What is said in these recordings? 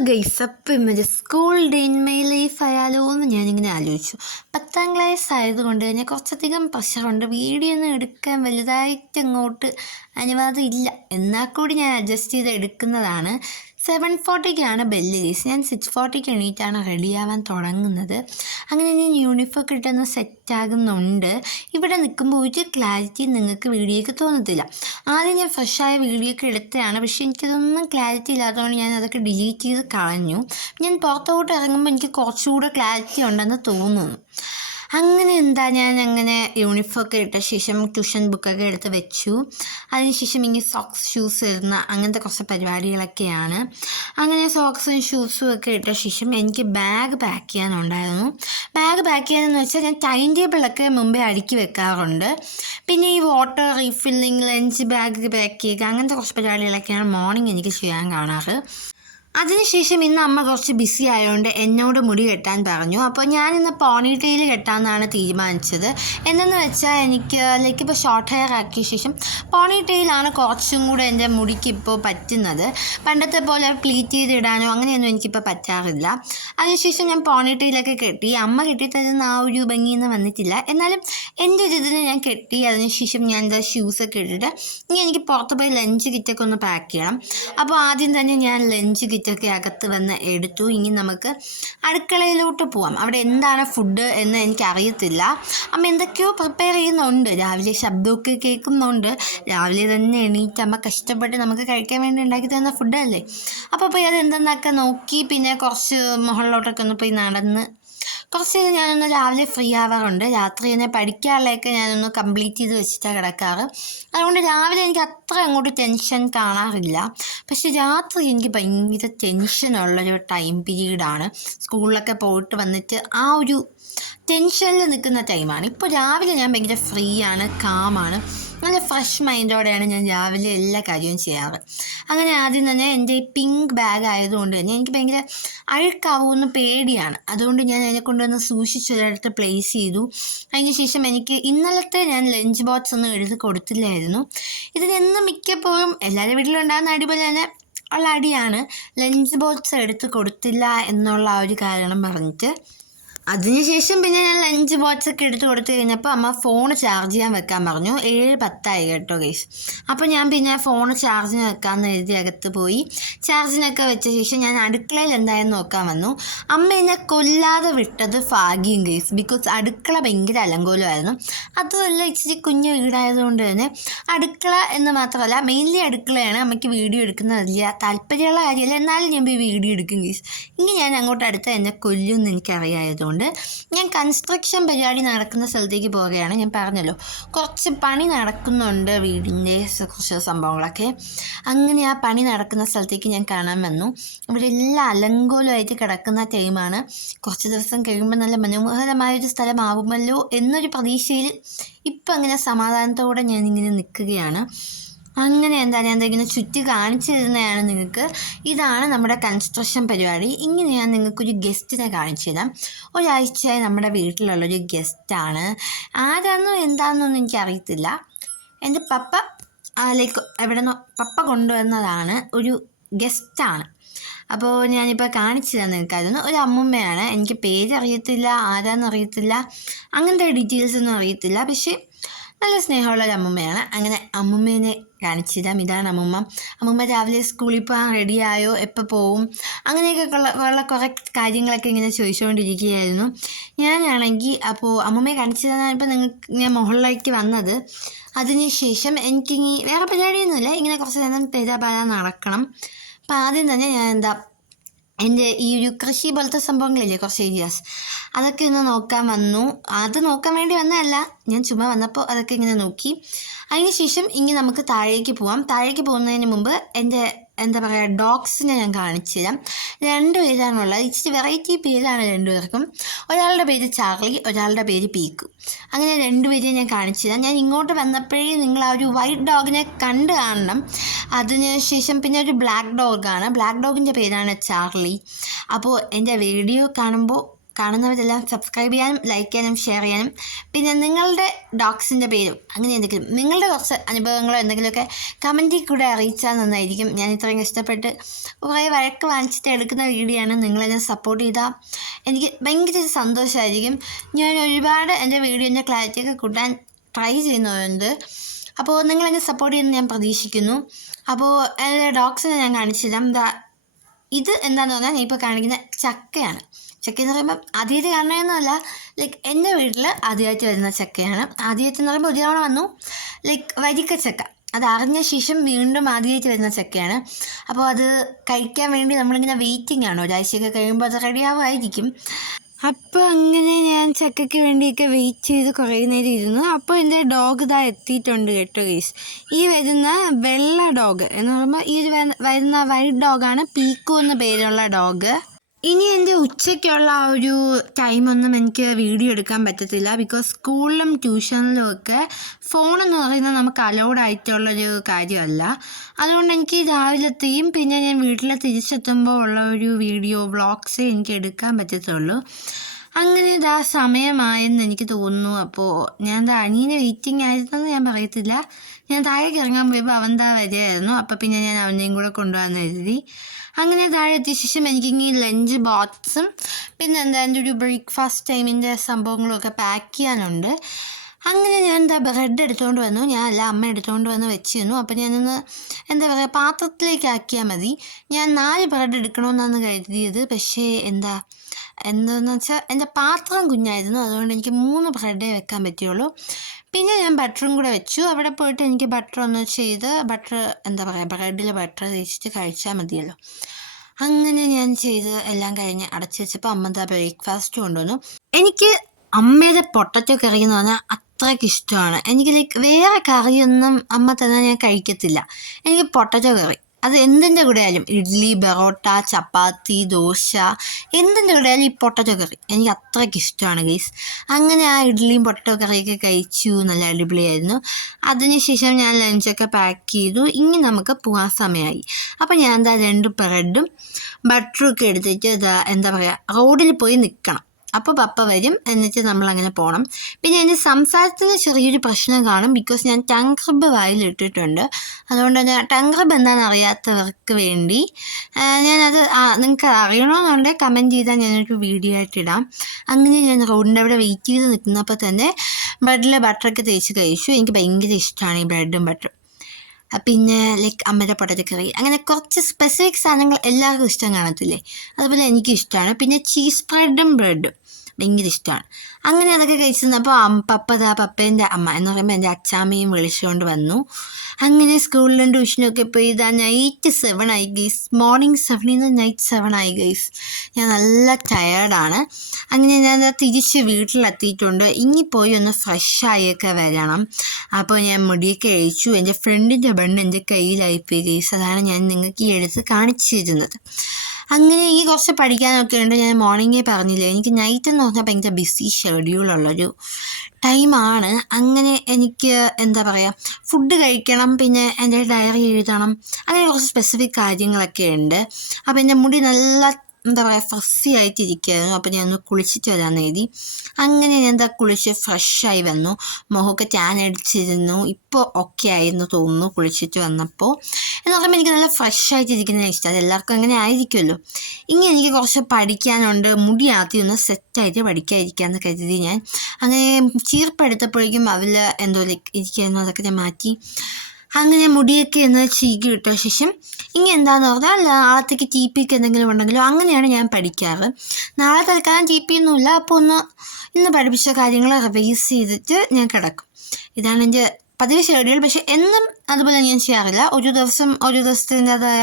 Guys അപ്പം മറ്റേ school day in life ആയാലോ എന്ന് ഞാനിങ്ങനെ ആലോചിച്ചു. പത്താം ക്ലാസ് ആയതുകൊണ്ട് തന്നെ കുറച്ചധികം പ്രഷറുണ്ട് വീഡിയോ ഒന്നും എടുക്കാൻ വലുതായിട്ട് അങ്ങോട്ട് അനുവാദം ഇല്ല. എന്നാൽ കൂടി ഞാൻ അഡ്ജസ്റ്റ് ചെയ്ത് എടുക്കുന്നതാണ്. സെവൻ ഫോർട്ടിക്കാണ് ബെല്ല് കേസ് ഞാൻ സിക്സ് ഫോർട്ടിക്ക് എണീറ്റാണ് റെഡിയാവാൻ തുടങ്ങുന്നത്. അങ്ങനെ ഞാൻ യൂണിഫോം കിട്ടുന്ന സെറ്റാകുന്നുണ്ട് ഇവിടെ നിൽക്കുമ്പോൾ ഒരു ക്ലാരിറ്റി നിങ്ങൾക്ക് വീഡിയോയ്ക്ക് തോന്നത്തില്ല. ആദ്യം ഞാൻ ഫ്രഷായ വീഡിയോ ഒക്കെ എടുത്തതാണ്. പക്ഷേ എനിക്കതൊന്നും ക്ലാരിറ്റി ഇല്ലാത്തതുകൊണ്ട് ഞാൻ അതൊക്കെ ഡിലീറ്റ് ചെയ്ത് കളഞ്ഞു. ഞാൻ പുറത്തോട്ട് ഇറങ്ങുമ്പോൾ എനിക്ക് കുറച്ചുകൂടെ ക്ലാരിറ്റി ഉണ്ടെന്ന് തോന്നുന്നു. അങ്ങനെ എന്താ ഞാൻ അങ്ങനെ യൂണിഫോം ഒക്കെ ഇട്ട ശേഷം ട്യൂഷൻ ബുക്കൊക്കെ എടുത്ത് വെച്ചു. അതിനുശേഷം ഇനി സോക്സ് ഷൂസ് ഇടുന്ന അങ്ങനത്തെ കുറച്ച് പരിപാടികളൊക്കെയാണ്. അങ്ങനെ സോക്സും ഷൂസും ഒക്കെ ഇട്ട ശേഷം എനിക്ക് ബാഗ് പാക്ക് ചെയ്യാനുണ്ടായിരുന്നു. ബാഗ് പാക്ക് ചെയ്യാനെന്ന് വെച്ചാൽ ഞാൻ ടൈം ടേബിളൊക്കെ മുമ്പേ അടുക്കി വെക്കാറുണ്ട്. പിന്നെ ഈ water refilling lunch bag pack ചെയ്യുക അങ്ങനത്തെ കുറച്ച് പരിപാടികളൊക്കെയാണ് മോർണിംഗ് എനിക്ക് ചെയ്യാൻ കാണാറ്. അതിനുശേഷം ഇന്ന് അമ്മ കുറച്ച് ബിസി ആയതുകൊണ്ട് എന്നോട് മുടി കെട്ടാൻ പറഞ്ഞു. അപ്പോൾ ഞാൻ ഇന്ന് പോണി ടെയിൽ കെട്ടാമെന്നാണ് തീരുമാനിച്ചത്. എന്തെന്ന് വെച്ചാൽ എനിക്ക് ലൈക്ക് ഇപ്പോൾ ഷോർട്ട് ഹെയർ ആക്കിയ ശേഷം പോണി ടെയിലാണ് കുറച്ചും കൂടെ എന്റെ മുടിക്ക് ഇപ്പോൾ പറ്റുന്നത്. പണ്ടത്തെ പോലെ പ്ലീറ്റ് ചെയ്തിടാനോ അങ്ങനെയൊന്നും എനിക്കിപ്പോൾ പറ്റാറില്ല. അതിനുശേഷം ഞാൻ പോണി ടെയിലൊക്കെ കെട്ടി. അമ്മ കെട്ടിത്തരുന്ന ആ ഒരു ഭംഗിയൊന്നും വന്നിട്ടില്ല. എന്നാലും എന്റെ ഒരു ഇതിന് ഞാൻ കെട്ടി അതിനുശേഷം ഞാൻ എന്താ ഷൂസൊക്കെ ഇട്ടിട്ട് ഇനി എനിക്ക് പുറത്ത് പോയി ലഞ്ച് കിറ്റൊക്കെ ഒന്ന് പാക്ക് ചെയ്യണം. അപ്പോൾ ആദ്യം തന്നെ ഞാൻ ലഞ്ച് കിറ്റൊക്കെ അകത്ത് വന്ന് എടുത്തു. ഇനി നമുക്ക് അടുക്കളയിലോട്ട് പോവാം. അവിടെ എന്താണ് ഫുഡ് എന്ന് എനിക്കറിയത്തില്ല. അമ്മ എന്തൊക്കെയോ പ്രിപ്പയർ ചെയ്യുന്നുണ്ട്. രാവിലെ ശബ്ദമൊക്കെ കേൾക്കുന്നുണ്ട്. രാവിലെ തന്നെ എണീറ്റ് അമ്മ കഷ്ടപ്പെട്ട് നമുക്ക് കഴിക്കാൻ വേണ്ടി ഉണ്ടാക്കി തരുന്ന ഫുഡല്ലേ അപ്പോൾ പോയി അത് എന്തെന്നൊക്കെ നോക്കി പിന്നെ കുറച്ച് മുകളിലോട്ടൊക്കെ ഒന്ന് പോയി നടന്ന് കുറച്ച് നേരം ഞാനൊന്ന് രാവിലെ ഫ്രീ ആവാറുണ്ട്. രാത്രി തന്നെ പഠിക്കാനുള്ളതൊക്കെ ഞാനൊന്ന് കംപ്ലീറ്റ് ചെയ്ത് വെച്ചിട്ടാണ് കിടക്കാറ്. അതുകൊണ്ട് രാവിലെ എനിക്ക് അത്ര അങ്ങോട്ട് ടെൻഷൻ കാണാറില്ല. പക്ഷെ രാത്രി എനിക്ക് ഭയങ്കര ടെൻഷനുള്ളൊരു ടൈം പീരീഡാണ് സ്കൂളിലൊക്കെ പോയിട്ട് വന്നിട്ട് ആ ഒരു ടെൻഷനിൽ നിൽക്കുന്ന ടൈമാണ് ഇപ്പോൾ രാവിലെ ഞാൻ ഭയങ്കര ഫ്രീ ആണ് കാമാണ് നല്ല ഫ്രഷ് മൈൻഡോടെയാണ് ഞാൻ രാവിലെ എല്ലാ കാര്യവും ചെയ്യാറ്. അങ്ങനെ ആദ്യം തന്നെ എന്റെ പിങ്ക് ബാഗ് ആയതുകൊണ്ട് തന്നെ എനിക്ക് ഭയങ്കര അഴുക്കാവുമെന്ന് പേടിയാണ്. അതുകൊണ്ട് ഞാൻ അതിനെ കൊണ്ടുവന്ന് സൂക്ഷിച്ചൊരിടത്ത് പ്ലേസ് ചെയ്തു. അതിന് ശേഷം എനിക്ക് ഇന്നലത്തെ ഞാൻ ലഞ്ച് ബോക്സ് ഒന്നും എഴുതി കൊടുത്തില്ലായിരുന്നു. ഇതിനെന്നും മിക്കപ്പോഴും എല്ലാവരുടെ വീട്ടിലുണ്ടാകുന്ന അടിപൊളി തന്നെ ഉള്ള അടിയാണ്. ലഞ്ച് ബോക്സ് എടുത്ത് കൊടുത്തില്ല എന്നുള്ള ആ ഒരു കാരണം പറഞ്ഞിട്ട് അതിനുശേഷം പിന്നെ ഞാൻ ലഞ്ച് ബോക്സ് ഒക്കെ എടുത്ത് കൊടുത്തു കഴിഞ്ഞപ്പോൾ അമ്മ ഫോൺ ചാർജ് ചെയ്യാൻ വെക്കാൻ പറഞ്ഞു. ഏഴ് പത്തായി കേട്ടോ ഗൈസ് അപ്പോൾ ഞാൻ പിന്നെ ഫോൺ ചാർജിന് വെക്കാമെന്ന് എഴുതി അകത്ത് പോയി. ചാർജിനൊക്കെ വെച്ച ശേഷം ഞാൻ അടുക്കളയിൽ എന്തായാലും നോക്കാൻ വന്നു. അമ്മ എന്നെ കൊല്ലാതെ വിട്ടത് ഭാഗ്യം ഗൈസ് ബിക്കോസ് അടുക്കള ഭയങ്കര അലങ്കോലമായിരുന്നു. അതുമല്ല ഇച്ചിരി കുഞ്ഞു വീടായതുകൊണ്ട് തന്നെ അടുക്കള എന്ന് മാത്രമല്ല മെയിൻലി അടുക്കളയാണ് അമ്മയ്ക്ക് വീഡിയോ എടുക്കുന്നതല്ല താല്പര്യമുള്ള കാര്യമല്ല. എന്നാലും ഞാൻ പോയി വീഡിയോ എടുക്കും ഗൈസ് ഇനി ഞാൻ അങ്ങോട്ട് അടുത്ത എന്നെ കൊല്ലുമെന്ന് എനിക്കറിയായതുകൊണ്ട്. ഞാൻ കൺസ്ട്രക്ഷൻ പരിപാടി നടക്കുന്ന സ്ഥലത്തേക്ക് പോവുകയാണ്. ഞാൻ പറഞ്ഞല്ലോ കുറച്ച് പണി നടക്കുന്നുണ്ട് വീടിന്റെ കുറച്ച് സംഭവങ്ങളൊക്കെ. അങ്ങനെ ആ പണി നടക്കുന്ന സ്ഥലത്തേക്ക് ഞാൻ കാണാൻ വന്നു. ഇവിടെ എല്ലാം അലങ്കോലമായിട്ട് കിടക്കുന്ന ടൈമാണ് കുറച്ച് ദിവസം കഴിയുമ്പോൾ നല്ല മനോഹരമായൊരു സ്ഥലമാവുമല്ലോ എന്നൊരു പ്രതീക്ഷയിൽ ഇപ്പം അങ്ങനെ സമാധാനത്തോടെ ഞാനിങ്ങനെ നിൽക്കുകയാണ്. അങ്ങനെ എന്താ ഞാൻ ഇങ്ങനെ ചുറ്റി കാണിച്ചു തരുന്നതാണ് നിങ്ങൾക്ക്. ഇതാണ് നമ്മുടെ കൺസ്ട്രക്ഷൻ പരിപാടി. ഇങ്ങനെ ഞാൻ നിങ്ങൾക്കൊരു ഗസ്റ്റിനെ കാണിച്ചു തരാം. ഒരാഴ്ചയായി നമ്മുടെ വീട്ടിലുള്ളൊരു ഗസ്റ്റാണ് ആരാന്നോ എന്താണെന്നൊന്നും എനിക്കറിയത്തില്ല. എന്റെ പപ്പ ലൈക്ക് എവിടെ നിന്നോ പപ്പ കൊണ്ടുവന്നതാണ്. ഒരു ഗസ്റ്റാണ് അപ്പോൾ ഞാനിപ്പോൾ കാണിച്ചു തരാൻ നിൽക്കായിരുന്നു ഒരു അമ്മുമ്മയാണ്. എനിക്ക് പേരറിയത്തില്ല ആരാന്നറിയത്തില്ല അങ്ങനത്തെ ഡീറ്റെയിൽസ് ഒന്നും അറിയത്തില്ല. പക്ഷേ നല്ല സ്നേഹമുള്ള ഒരു അമ്മുമ്മയാണ്. അങ്ങനെ അമ്മൂമ്മേനെ കാണിച്ചിരാം ഇതാണ് അമ്മമ്മ. അമ്മമ്മ രാവിലെ സ്കൂളിൽ പോകാൻ റെഡിയായോ എപ്പോൾ പോവും? അങ്ങനെയൊക്കെ ഉള്ള കുറേ കാര്യങ്ങളൊക്കെ ഇങ്ങനെ ചോദിച്ചുകൊണ്ടിരിക്കുകയായിരുന്നു. ഞാനാണെങ്കിൽ അപ്പോൾ അമ്മമ്മയെ കാണിച്ചു തരാൻ ഇപ്പോൾ നിങ്ങൾക്ക് ഞാൻ മുകളിലേക്ക് വന്നത്. അതിനുശേഷം എനിക്കിനി വേറെ പരിപാടിയൊന്നുമില്ല. ഇങ്ങനെ കുറച്ച് നേരം തേജാപാല നടക്കണം. അപ്പോൾ ആദ്യം തന്നെ ഞാൻ എന്താ എന്റെ ഈ ഒരു കൃഷി പോലത്തെ സംഭവങ്ങളില്ലേ കുറച്ച് ഏരിയാസ് അതൊക്കെ ഒന്ന് നോക്കാൻ വന്നു. അത് നോക്കാൻ വേണ്ടി വന്നതല്ല. ഞാൻ ചുമ്മാ വന്നപ്പോൾ അതൊക്കെ ഇങ്ങനെ നോക്കി. അതിന് ശേഷം ഇനി നമുക്ക് താഴേക്ക് പോവാം. താഴേക്ക് പോകുന്നതിന് മുമ്പ് എന്റെ എന്താ പറയുക ഡോഗ്സിനെ ഞാൻ കാണിച്ചു തരാം. രണ്ട് പേരാണുള്ളത് ഇച്ചിരി വെറൈറ്റി പേരാണ് രണ്ടുപേർക്കും. ഒരാളുടെ പേര് ചാർലി ഒരാളുടെ പേര് പീക്കു. അങ്ങനെ രണ്ടുപേരെയും ഞാൻ കാണിച്ചു തരാം. ഞാൻ ഇങ്ങോട്ട് വന്നപ്പോഴേ നിങ്ങൾ ആ ഒരു വൈറ്റ് ഡോഗിനെ കണ്ട് കാണണം. അതിന് ശേഷം പിന്നെ ഒരു ബ്ലാക്ക് ഡോഗാണ് ബ്ലാക്ക് ഡോഗിന്റെ പേരാണ് ചാർലി. അപ്പോൾ എന്റെ വീഡിയോ കാണുമ്പോൾ കാണുന്നവരെല്ലാം സബ്സ്ക്രൈബ് ചെയ്യാനും ലൈക്ക് ചെയ്യാനും ഷെയർ ചെയ്യാനും. പിന്നെ നിങ്ങളുടെ ഡോഗ്സിന്റെ പേരും അങ്ങനെ എന്തെങ്കിലും നിങ്ങളുടെ കുറച്ച് അനുഭവങ്ങളോ എന്തെങ്കിലുമൊക്കെ കമന്റിൽ കൂടെ അറിയിച്ചാൽ നന്നായിരിക്കും. ഞാൻ ഇത്രയും കഷ്ടപ്പെട്ട് കുറേ വഴക്ക് വാങ്ങിച്ചിട്ട് എടുക്കുന്ന വീഡിയോ ആണ്. നിങ്ങളെന്നെ സപ്പോർട്ട് ചെയ്താൽ എനിക്ക് ഭയങ്കര സന്തോഷമായിരിക്കും ഞാൻ ഒരുപാട് എന്റെ വീഡിയോന്റെ ക്ലാരിറ്റിയൊക്കെ കൂട്ടാൻ ട്രൈ ചെയ്യുന്നുണ്ട് അപ്പോൾ നിങ്ങളെന്നെ സപ്പോർട്ട് ചെയ്യുമെന്ന് ഞാൻ പ്രതീക്ഷിക്കുന്നു. അപ്പോൾ എന്റെ ഡോഗ്സിനെ ഞാൻ കാണിച്ചു തരാം ഇത് എന്താണെന്ന് പറഞ്ഞാൽ ഞാൻ ഇപ്പോൾ കാണിക്കുന്ന ചക്കയാണ്. ചക്ക എന്ന് പറയുമ്പോൾ ആദ്യമായിട്ട് കാണണമെന്നല്ല ലൈക്ക് എന്റെ വീട്ടിൽ ആദ്യമായിട്ട് വരുന്ന ചക്കയാണ്. ആദ്യമായിട്ട് എന്ന് പറയുമ്പോൾ ഒരു തവണ വന്നു ലൈക്ക് വരിക്ക ചക്ക. അത് അറിഞ്ഞ ശേഷം വീണ്ടും ആദ്യമായിട്ട് വരുന്ന ചക്കയാണ്. അപ്പോൾ അത് കഴിക്കാൻ വേണ്ടി നമ്മളിങ്ങനെ വെയിറ്റിംഗ് ആണ്. ഒരാഴ്ചയൊക്കെ കഴിയുമ്പോൾ അത് റെഡി ആവുമായിരിക്കും. അപ്പോൾ അങ്ങനെ ഞാൻ ചക്കയ്ക്ക് വേണ്ടിയൊക്കെ വെയിറ്റ് ചെയ്ത് കുറേ നേരം ഇരുന്നു. അപ്പോൾ എന്റെ ഡോഗ് ഇതാ എത്തിയിട്ടുണ്ട് കേട്ടോ ഗീസ് ഈ വരുന്ന വെള്ള ഡോഗ് എന്ന് പറയുമ്പോൾ ഈ ഒരു വര- വരുന്ന വൈറ്റ് ഡോഗാണ് പീക്കു എന്ന പേരുള്ള ഡോഗ് ഇനി എന്റെ ഉച്ചയ്ക്കുള്ള ആ ഒരു ടൈമൊന്നും എനിക്ക് വീഡിയോ എടുക്കാൻ പറ്റത്തില്ല. ബിക്കോസ് സ്കൂളിലും ട്യൂഷനിലും ഒക്കെ ഫോൺ എന്ന് പറയുന്നത് നമുക്ക് അലൗഡ് ആയിട്ടുള്ളൊരു കാര്യമല്ല. അതുകൊണ്ട് എനിക്ക് രാവിലത്തെയും പിന്നെ ഞാൻ വീട്ടിൽ തിരിച്ചെത്തുമ്പോൾ ഉള്ള ഒരു വീഡിയോ വ്ളോഗ്സേ എനിക്ക് എടുക്കാൻ പറ്റത്തുള്ളൂ. അങ്ങനെ ഇതാ സമയമായെന്ന് എനിക്ക് തോന്നുന്നു. അപ്പോൾ ഞാൻ ദാ അനിയന് വെയിറ്റിംഗ് ആയിരുന്നെന്ന് ഞാൻ പറയത്തില്ല. ഞാൻ താഴേക്ക് ഇറങ്ങാൻ പോയപ്പോൾ അവൻ താ വരികയായിരുന്നു. അപ്പോൾ പിന്നെ ഞാൻ അവനെയും കൂടെ കൊണ്ടുപോകാമെന്ന് എഴുതി അങ്ങനെ താഴെ എത്തിയ ശേഷം എനിക്കിങ്ങനെ ലഞ്ച് ബോക്സും പിന്നെ എന്താ എന്റെ ഒരു ബ്രേക്ക്ഫാസ്റ്റ് ടൈമിന്റെ സംഭവങ്ങളൊക്കെ പാക്ക് ചെയ്യാനുണ്ട്. അങ്ങനെ ഞാൻ എന്താ ബ്രെഡ് എടുത്തുകൊണ്ട് വന്നു. ഞാൻ അല്ല അമ്മ എടുത്തുകൊണ്ട് വന്ന് വെച്ചിരുന്നു. അപ്പോൾ ഞാനൊന്ന് എന്താ പറയുക പാത്രത്തിലേക്ക് ആക്കിയാൽ മതി. ഞാൻ നാല് ബ്രെഡ് എടുക്കണമെന്നാണ് കരുതിയത്. പക്ഷേ എന്താ എന്താണെന്ന് വെച്ചാൽ എന്റെ പാത്രം കുഞ്ഞായിരുന്നു. അതുകൊണ്ട് എനിക്ക് മൂന്ന് ബ്രെഡേ വെക്കാൻ പറ്റുള്ളൂ. പിന്നെ ഞാൻ ബട്ടറും കൂടെ വെച്ചു. അവിടെ പോയിട്ട് എനിക്ക് ബട്ടർ ഒന്ന് ചെയ്ത് ബട്ടർ എന്താ പറയുക ബ്രെഡിൽ ബട്ടർ തേച്ചിട്ട് കഴിച്ചാൽ മതിയല്ലോ. അങ്ങനെ ഞാൻ ചെയ്ത് എല്ലാം കഴിഞ്ഞ് അടച്ചു വെച്ചപ്പോൾ അമ്മ എന്താ ബ്രേക്ക്ഫാസ്റ്റ് കൊണ്ടുവന്നു. എനിക്ക് അമ്മയുടെ പൊട്ടറ്റോ കറി എന്ന് പറഞ്ഞാൽ അത്രയ്ക്ക് ഇഷ്ടമാണ്. എനിക്ക് ലൈക്ക് വേറെ കറിയൊന്നും അമ്മ തന്നെ ഞാൻ കഴിക്കത്തില്ല. എനിക്ക് പൊട്ടറ്റോ കറി അത് എന്തിന്റെ കൂടെ ആയാലും ഇഡ്ഡലി ബറോട്ട ചപ്പാത്തി ദോശ എന്തിന്റെ കൂടെ ആയാലും ഈ പൊട്ടറ്റോ കറി എനിക്ക് അത്രയ്ക്ക് ഇഷ്ടമാണ് ഗൈസ്. അങ്ങനെ ആ ഇഡ്ഡലിയും പൊട്ടറ്റോ കറിയൊക്കെ കഴിച്ചു നല്ല അടിപൊളിയായിരുന്നു. അതിനുശേഷം ഞാൻ ലഞ്ചൊക്കെ പാക്ക് ചെയ്തു. ഇനി നമുക്ക് പോകാൻ സമയമായി. അപ്പോൾ ഞാൻ എന്താ രണ്ട് ബ്രെഡും ബട്ടറും ഒക്കെ എടുത്തിട്ട് ഇതാ എന്താ പറയുക റോഡിൽ പോയി നിൽക്കണം അപ്പോൾ പപ്പ വരും. എന്നിട്ട് നമ്മൾ അങ്ങനെ പോകണം പിന്നെ എന്റെ സംസാരത്തിന് ചെറിയൊരു പ്രശ്നം കാണും. ബിക്കോസ് ഞാൻ ടങ്ക്രബ് വായിലിട്ടിട്ടുണ്ട്. അതുകൊണ്ട് തന്നെ ടങ്ക്രബ് എന്താണെന്ന് അറിയാത്തവർക്ക് വേണ്ടി ഞാനത് നിങ്ങൾക്ക് അറിയണമെന്നുണ്ടെങ്കിൽ കമന്റ് ചെയ്താൽ ഞാനൊരു വീഡിയോ ആയിട്ട് ഇടാം. അങ്ങനെ ഞാൻ റോഡിന്റെ അവിടെ വെയിറ്റ് ചെയ്ത് നിൽക്കുന്നപ്പോൾ തന്നെ ബ്രെഡിൽ ബട്ടറൊക്കെ തേച്ച് കഴിച്ചു. എനിക്ക് ഭയങ്കര ഇഷ്ടമാണ് ഈ ബ്രെഡും ബട്ടറും പിന്നെ ലൈക്ക് അമ്മയുടെ പൊട്ടറ്റക്കറി അങ്ങനെ കുറച്ച് സ്പെസിഫിക് സാധനങ്ങൾ എല്ലാവർക്കും ഇഷ്ടം കാണത്തില്ലേ? അതുപോലെ എനിക്കിഷ്ടമാണ് പിന്നെ ചീസ് ബ്രെഡും ബ്രെഡും ഭയങ്കര ഇഷ്ടമാണ് അങ്ങനെ അതൊക്കെ കഴിച്ച് നിന്നപ്പോൾ പപ്പതാ പപ്പേന്റെ അമ്മ എന്ന് പറയുമ്പോൾ എന്റെ അച്ചാമ്മയും വിളിച്ചുകൊണ്ട് വന്നു. അങ്ങനെ സ്കൂളിലും ട്യൂഷനൊക്കെ പോയി ഇതാ നൈറ്റ് സെവൻ ആയി ഗൈസ് മോർണിംഗ് സെവനിൽ നിന്ന് നൈറ്റ് സെവൻ ആയി ഗൈസ് ഞാൻ നല്ല ടയേർഡാണ് അങ്ങനെ ഞാൻ തിരിച്ച് വീട്ടിലെത്തിയിട്ടുണ്ട്. ഇനി പോയി ഒന്ന് ഫ്രഷ് ആയൊക്കെ വരണം. അപ്പോൾ ഞാൻ മുടിയൊക്കെ അഴിച്ചു. എന്റെ ഫ്രണ്ടിന്റെ ബണ്ണ് എന്റെ കയ്യിലായിപ്പോയി ഗൈസ് അതാണ് ഞാൻ നിങ്ങൾക്ക് ഈ എടുത്ത് കാണിച്ചു തരുന്നത്. അങ്ങനെ എനിക്ക് കുറച്ച് പഠിക്കാനൊക്കെ ഉണ്ട്. ഞാൻ മോർണിംഗേ പറഞ്ഞില്ലേ എനിക്ക് നൈറ്റ് എന്ന് പറഞ്ഞാൽ ഭയങ്കര ബിസി ഷെഡ്യൂളുള്ളൊരു ടൈമാണ് അങ്ങനെ എനിക്ക് എന്താ പറയുക ഫുഡ് കഴിക്കണം പിന്നെ എന്റെ ഡയറി എഴുതണം അങ്ങനെ കുറച്ച് സ്പെസിഫിക് കാര്യങ്ങളൊക്കെ ഉണ്ട്. അപ്പോൾ എന്റെ മുടി നല്ല എന്താ പറയുക ഫ്രഷി ആയിട്ടിരിക്കുകയായിരുന്നു അപ്പോൾ ഞാൻ ഒന്ന് കുളിച്ചിട്ട് വരാമെന്ന് എഴുതി അങ്ങനെ ഞാൻ എന്താ കുളിച്ച് ഫ്രഷായി വന്നു. മുഖമൊക്കെ ടാൻ അടിച്ചിരുന്നു. ഇപ്പോൾ ഓക്കെ ആയിരുന്നു തോന്നുന്നു കുളിച്ചിട്ട് വന്നപ്പോൾ എന്ന് പറയുമ്പോൾ എനിക്ക് നല്ല ഫ്രഷ് ആയിട്ടിരിക്കുന്നതാണ് ഇഷ്ടം. അത് എല്ലാവർക്കും അങ്ങനെ ആയിരിക്കുമല്ലോ. ഇനി എനിക്ക് കുറച്ച് പഠിക്കാനുണ്ട്. മുടി ആദ്യം ഒന്ന് സെറ്റായിട്ട് പഠിക്കാതിരിക്കാമെന്ന് കരുതി ഞാൻ. അങ്ങനെ ചീർപ്പെടുത്തപ്പോഴേക്കും അവൽ എന്തോ ഇരിക്കുന്നു അതൊക്കെ ഞാൻ മാറ്റി. അങ്ങനെ മുടിയൊക്കെ ഒന്ന് ചീകി ഇട്ട ശേഷം ഇനി എന്താന്ന് പറഞ്ഞാൽ നാളത്തേക്ക് ടി പിക്ക് എന്തെങ്കിലും ഉണ്ടെങ്കിലോ അങ്ങനെയാണ് ഞാൻ പഠിക്കാറ്. നാളെ തൽക്കാലം ടി പി ഒന്നുമില്ല അപ്പോൾ ഒന്ന് ഇന്ന് പഠിപ്പിച്ച കാര്യങ്ങൾ റിവൈസ് ചെയ്തിട്ട് ഞാൻ കിടക്കും. ഇതാണ് എന്റെ പതിവ് ഷെഡ്യൂൾ പക്ഷേ എന്നും അതുപോലെ ഞാൻ ചെയ്യാറില്ല. ഒരു ദിവസം ഒരു ദിവസത്തിന്റെതായ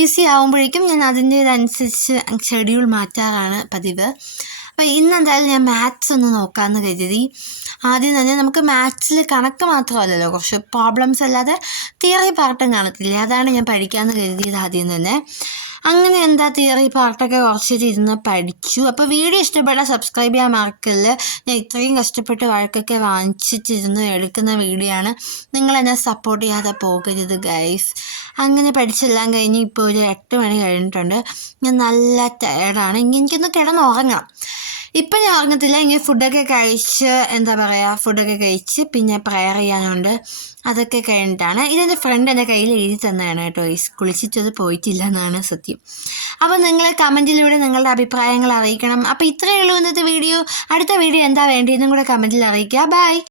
ബിസി ആകുമ്പോഴേക്കും ഞാൻ അതിന്റേതനുസരിച്ച് ഷെഡ്യൂൾ മാറ്റാറാണ് പതിവ്. അപ്പോൾ ഇന്ന് എന്തായാലും ഞാൻ മാത്സ് ഒന്ന് നോക്കാമെന്ന് കരുതി. ആദ്യം തന്നെ നമുക്ക് മാത്സിൽ കണക്ക് മാത്രമല്ലല്ലോ കുറച്ച് പ്രോബ്ലംസ് അല്ലാതെ തിയറി പാർട്ടും കാണത്തില്ലേ? അതാണ് ഞാൻ പഠിക്കാമെന്ന് കരുതിയത് ആദ്യം തന്നെ. അങ്ങനെ എന്താ തിയറി പാർട്ടൊക്കെ കുറച്ചിട്ട് ഇരുന്ന് പഠിച്ചു. അപ്പോൾ വീഡിയോ ഇഷ്ടപ്പെട്ടാൽ സബ്സ്ക്രൈബ് ചെയ്യാൻ മറക്കല്ല ഞാൻ ഇത്രയും കഷ്ടപ്പെട്ട് വഴക്കൊക്കെ വാങ്ങിച്ചിട്ടിരുന്ന് എടുക്കുന്ന വീഡിയോ ആണ്. നിങ്ങൾ എന്നെ സപ്പോർട്ട് ചെയ്യാതെ പോകരുത് ഗൈസ് അങ്ങനെ പഠിച്ചെല്ലാം കഴിഞ്ഞ് ഇപ്പോൾ ഒരു എട്ട് മണി കഴിഞ്ഞിട്ടുണ്ട്. ഞാൻ നല്ല ടയർഡാണ് എനിക്കൊന്ന് കിടന്നുറങ്ങണം ഇപ്പം ഞാൻ ഉറങ്ങത്തില്ല. ഇങ്ങനെ ഫുഡൊക്കെ കഴിച്ച് എന്താ പറയുക ഫുഡൊക്കെ കഴിച്ച് പിന്നെ പ്രയർ ചെയ്യാനുണ്ട്. അതൊക്കെ കഴിഞ്ഞിട്ടാണ്. ഇതെന്റെ ഫ്രണ്ട് എന്റെ കയ്യിൽ എഴുതി തന്നതാണ് കേട്ടോ. ഈ കുളിച്ചിട്ടത് പോയിട്ടില്ല എന്നാണ് സത്യം അപ്പോൾ നിങ്ങൾ കമന്റിലൂടെ നിങ്ങളുടെ അഭിപ്രായങ്ങൾ അറിയിക്കണം. അപ്പോൾ ഇത്രയേ ഉള്ളൂ ഇന്നത്തെ വീഡിയോ അടുത്ത വീഡിയോ എന്താ വേണ്ടിയെന്നും കൂടെ കമന്റിൽ അറിയിക്കുക. ബൈ